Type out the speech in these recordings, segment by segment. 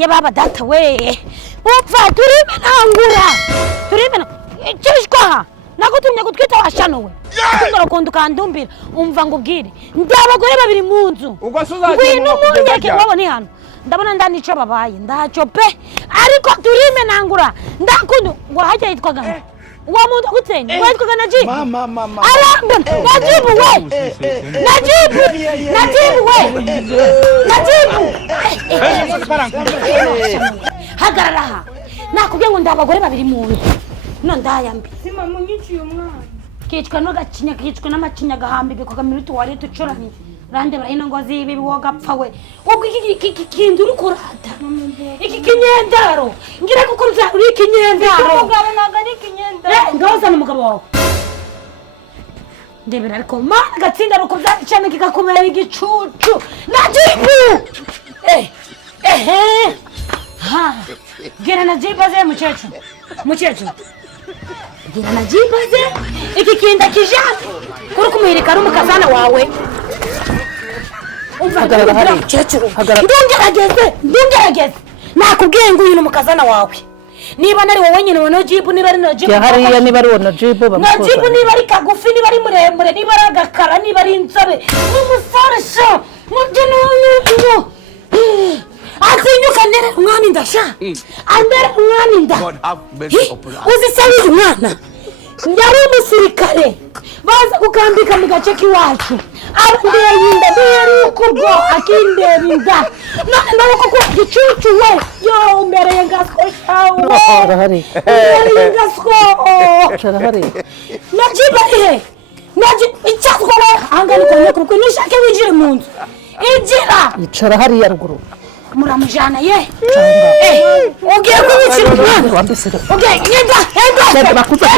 ye baba data we upfa turime nangura turime cyishwa nagutumye gutwita washano we ndoro kondo kandumbira umva ngubwire ndabagore babiri mu nzu ubwo suzaje mu nyeke wabone hano ndabona ndanico babaye ndaco pe ariko turime nangura ndakundu ngo hajya yitwaga wa muntu gutsenye witwaga Najibu mama aramba Najibu we Najibu hagarara nakubwiye ngo ndabagore babiri mu nzu no ndayambi sima munyiciye umwana kicwa no gacinya kicwa n'amacinya gahambige ko kamirutu wari tucuranye rande barayina ngo zibi woga pfa we ubwo iki kindu uri kurata iki kinyendaro ngira ko kurza uri kinyendaro umugabo nagari kinyendaro ngoza n'umugabo wawe ndebera ariko mana gatsinda ruko byacane kikakomera igicucu Najibu ha gira Najibu ze muchecho gira Najibu ze iki kinda kijana kuri kumuhirika ari umukazana wawe hagarara ndungerageze nakubwiye ngo uyu umukazana wawe niba nari wowe nyine wa Najibu niba ari Najibu hariya niba ari wa Najibu Najibu niba ari kagufi niba ari muremure niba ari agakara niba ari inzobe n'umufarisha mujyana asinyuka nere umwana indasha andere umwana inda uzisabiye umwana yari umusirikare baza kukambika mu gace k'iwacu abandeye inda beri ukubwo akindera inda none ko gicucu we yo mbere ngasko shawo arahari ngasko arahari Najibu Najibu icyazwa we angana ko nishake winjire mu nzu injira icara hariya ruguru muramujana ye ugiye kubikira umwana wambisira ugiye yenda bakubita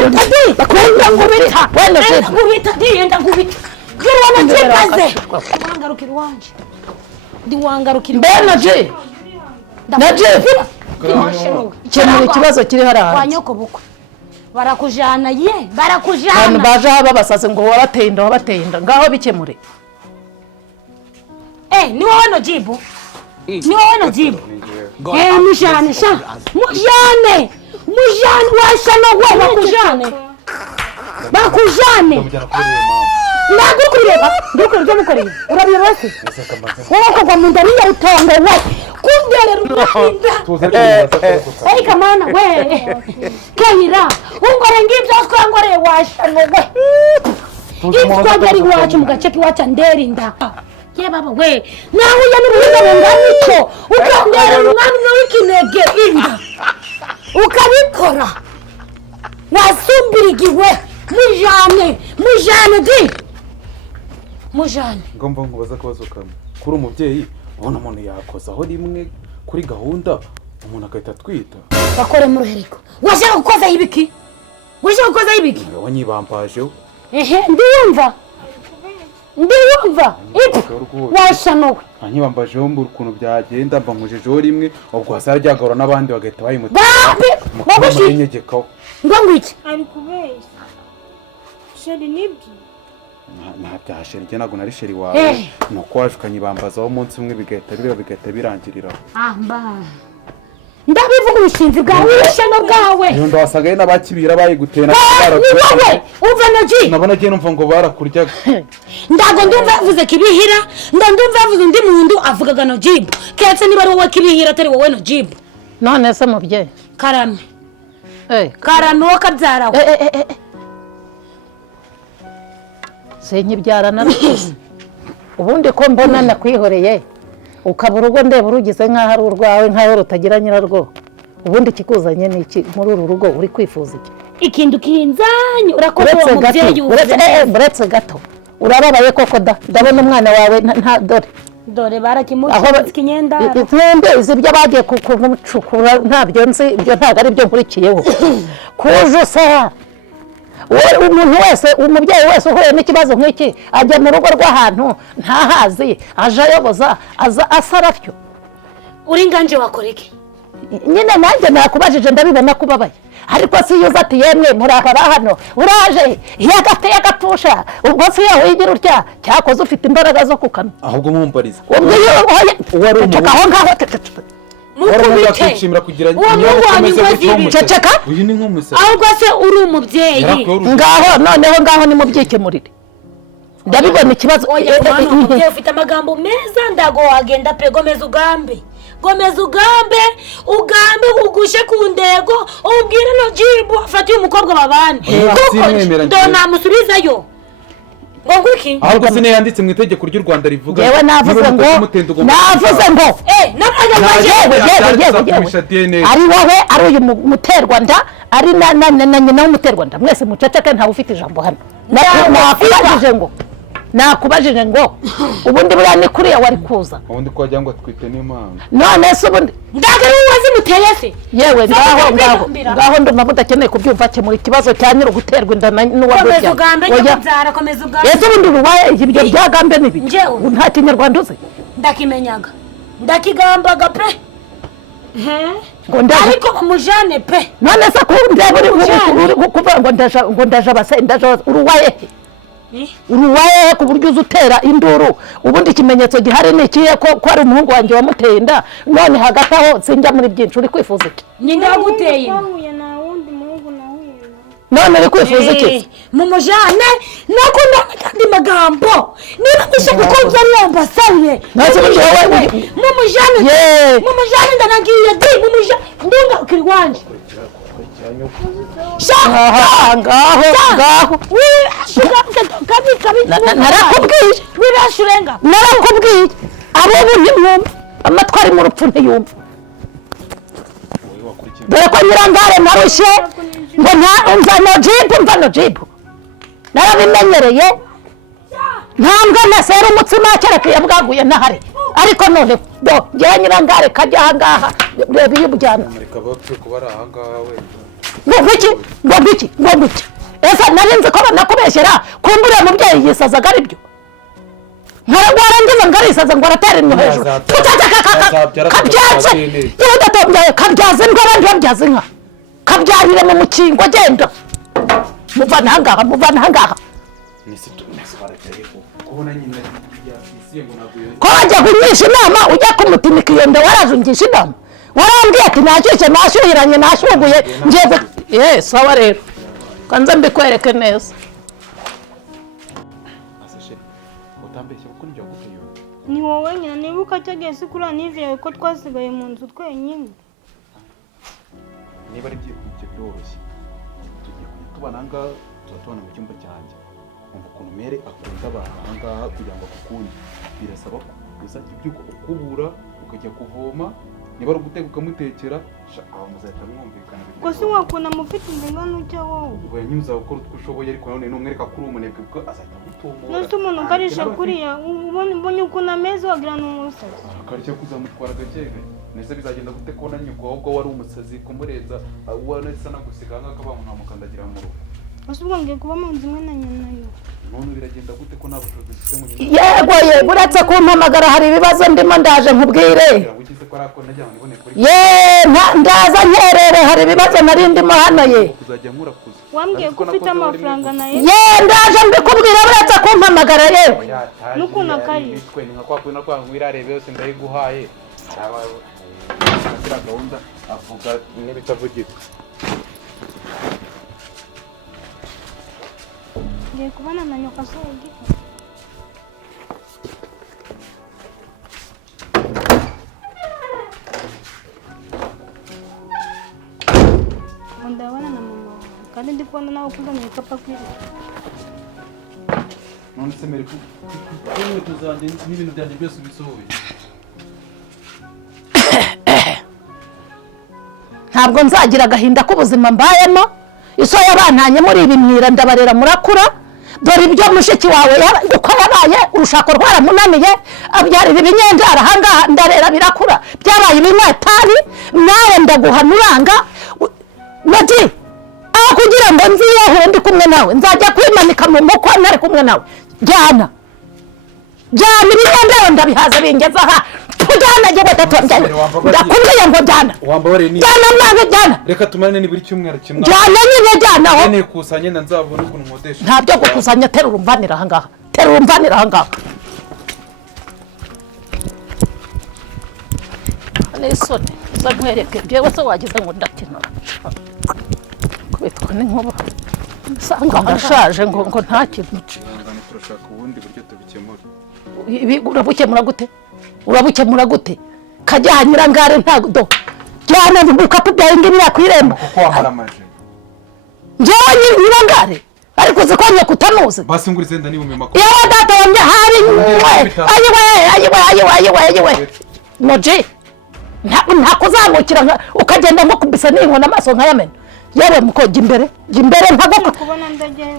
ngubita wenda ngubita yenda ngubita girwana ntibaze wangarukira wanje ndi wangarukira Najibu cyemura ikibazo kiri hariya wanyoko bukwe barakujana ye barakujana abantu baje haba basaze ngo wabateye inda ngaho bikemure ni wowe Najibu ni wowe Najibu mujane sha mujane washana we bakujane nagukureba ndukurije mukoreye urabira bose wowe kwa munda niya utonga we kundere rukinda ariko mana we kahira ungore ngibyo twangoreye washana we itwagari wacu mu gace kiwaca nderinda ye baba we nawe ya n'uruhinda ngamico ukongera umwami w'ikinege inda ukabikora wasumbirigiwe mujane ngomba nkubaza akabazo kamwe kuri umubyeyi ubona umuntu yakozaho rimwe kuri gahunda umuntu agahita atwita bakore mu ruhereko washaka gukoza ibiki wanyibambajeho ndiyumva washanowe anyibambajeho mbura ukuntu byagenda mba nkujejeho rimwe ubwo hasi ryagahura n'abandi bagahita bayimuta bamunyegekaho ngo ngwiki ari kubeshya sheri nibyo nta bya sheri njye ntabwo nari sheri wawe nuko waje ukanyibambazaho umunsi umwe bigahita birangiriraho ndabivuga ubushinzi bwawe n'ishano bwawe iyo ndawasagaye n'abakibira bayiguteye ni wowe umva Najibu nabona agiye numva ngo barakuryaga ndago ndumva yavuze kibihira ndumva yavuze undi muntu avugaga Najibu ketse niba ari wowe kibihira atari wowe Najibu none se mubyeyi karame uwo kabyarawe sinkibyarana rwose ubundi ko mbona nakwihoreye ukaba urugo ndeba urugize nk'aho ari urwawe nk'aho rutagira nyirarwo ubundi kikuzanye ni iki muri uru rugo uri kwifuza iki ikintu kinzanye urakoze uwo mubyeyi uretse gato urababaye koko ndabona umwana wawe nta dore barakimuca ikinyendaro izi ibyo bagiye kumucukura ntabyo nzi ibyo ntabwo ari byo nkurikiyeho kuje se umuntu wese umubyeyi wese uhuye n'ikibazo nk'iki ajya mu rugo rw'ahantu ntahazi aje ayoboza asa atyo uri nganje wakora iki nyine nanjye nakubajije ndabibona kubabaye ariko si yuza ati yemwe murahora hano uraje yagateye agapfusha ubwo si yawe yigira utya cyakoze ufite imbaraga zo kukamya ahubwo mumbariza ubwo wari umuhungu mukubite kwishimira kugira uwo muhungu wanyu inkozi y'ibibi ceceka uyu ni nk'umusazi ahubwo se uri umubyeyi ngaho nimubyikemurire ndabibona ikibazo oya mwana umubyeyi ufite amagambo meza ndago wagenda pe gomeza ugambe ugushe ku ndego ubwire no jibu afatiye umukobwa babandi kuko namusubizayo ngo ngwiki ahubwo se yanditse mu itegeko ry'u Rwanda rivuga yewe navuze ngo ari wowe ari uyu muterwanda ari na nyina w'umuterwanda mwese muceceke ntawe ufite ijambo hano nakubajije ngo ubundi buriya ni kuriya wari kuza ubundi ko wagira ngo twite n'impanga none se ubundi ndaga ari uwazi muteye se yewe ngaho ndumva mudakeneye kubyumva kemura ikibazo cya nyiri guterwa inda komeza ugambe komeza ugambe ese ubundi rubaye ibyo byagambe ni biki nta kinyarwanda uzi ndakimenyaga ndakigambaga pe ariko bamujane pe none se ndeba uri kuvuga ngo ndaje abase ndaje uruwaye uruwaye ku buryo uzutera induru ubundi ikimenyetso gihari ni ikihe ko ari umuhungu wanjye wamuteye inda none hagati aho sinjya muri byinshi uri kwifuza iki ni ndaguteye none uri kwifuza iki mumujane nakunda kandi magambo niba bishaka ko byari yambasariye mumujane ndanagiye di mumujane ndunga ukirwanje narakubwiye abo ubu ntimwumva amatwi ari mu rupfu ntiyumva dore ko nyirangare narushye ngo mva no jibu narabimenyereye ntambwe nasera umutsima kereka yabwaguye ntahari ariko none ngewe nyirangare kajya ahangaha reba iyo ubujyana ngo ngwiki ese narinzi ko banakubeshyera kumbura mubyeyi yisazaga ari byo warangiza ngo arisaza ngo aratera inyo hejuru kabyaza indwa abandi babyaza inka kabyarire mu mukingo genda muvana ahangaha ko wajya kunyisha inama ujya kumutimika iyo nda waraje ungisha inama warambwiye ati nashyushye nashyuhiranye nashyuguye ngiye sawa rero kanze mbikwereke neza ni wowe nyina nibuka cyagiye se kuri aniviye ko twasigaye mu nzu twenyine niba ari ibyo byoroshye tugiye tubana ahangaha tubana mu cyumba cyanjye umva ukuntu mere akunda abantu ahangaha kugira ngo agukunde birasaba ko uzajya ubyuka ukubura ukajya kuvoma niba ari uguteka ukamutekera aho muzahita mwumvikana ko se wakunda mufite ingano icyo wowe ubwo nyine uzaba ukora utwo ushoboye ariko nanone numwereka ko uri umunebwe kuko azahita agutumura nose umuntu ukarisha kuriya ubonye ukuntu ameze wagira ni umusazi akarishya kuzamutwara gake nese bizagenda gute kubona nyuko ahubwo wari umusazi kumurenza wanese nagusiga nk'ako bamunamukandagira mu rugo ese ubwo ngiye kuba mu nzu imwe na nyina yo none biragenda gute ko nta bushobozi dufite mu nyina yego uretse kumpamagara hari ibibazo ndimo ndaje nkubwire ndaza nkerere hari ibibazo nari ndimo hano wambwiye ko ufite amafaranga nayo ndaje mbikubwira uretse kumpamagara yewe n'ukuntu akari ni nka kwa kuntu wirarebe yose ndayiguhaye agira gahunda avuga n'ibitavugirwa ngiye kubana na nyoka sogi ndabona na mama kandi ndi kubona nawe ukuzaniye ikapa kwiri none se mere inkweto zanjye n'ibintu byanjye byose bisohoye ntabwo nzagira agahinda k'ubuzima mbayemo iso yabantanye muri ibi mwira ndabarera murakura dore ibyo mushiki wawe uko yabaye urushako rwaramunaniye abyarira ibinyenjara ahangaha ndarera birakura byabaye ibinywetabi nawe ndaguhanuranga nati aho kugira ngo nziyahure ndi kumwe nawe nzajya kwimanika mu mukwa ntari kumwe nawe jyana ibinyenjara ndabihaza bingeza aha tujyana jye gatatombyaye ndakubwiye ngo jyana mwange jyana reka tumarane ni buri cyumweru kimwe jyana nyine jyana aho ne kusanye nzabona ukuntu nkodesha ntabyo gukusanya terura umvanira ahangaha n'isoni uza nkwereke njyewe se wagize ngo ndakinura kubitwa n'inkuba usanga ndashaje ngo nta kintu turashaka ubundi buryo tubikemura. urabukemura gute kajya nyirangare ntago cyane bukapu byawe ngibira kwiremba kuko waharamaje njyewe nyirangare ariko zikonyye kutanuze basi ngurize nda nibume makuru yewe data wanjye hari ayiwe noje nta kuzamukira ukagenda nko kubisa n'inkona amaso nkayamena yewe mukoje imbere ntago kubona ndagiye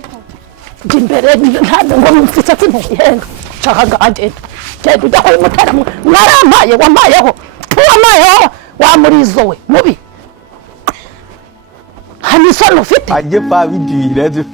ko imbere ntabwo ngo mfite sintuhenga nshaka agenda genda ujya kwa mutara mwarampaye wamayeho wamurizo we mubi hani sono ufite ajye pa bidira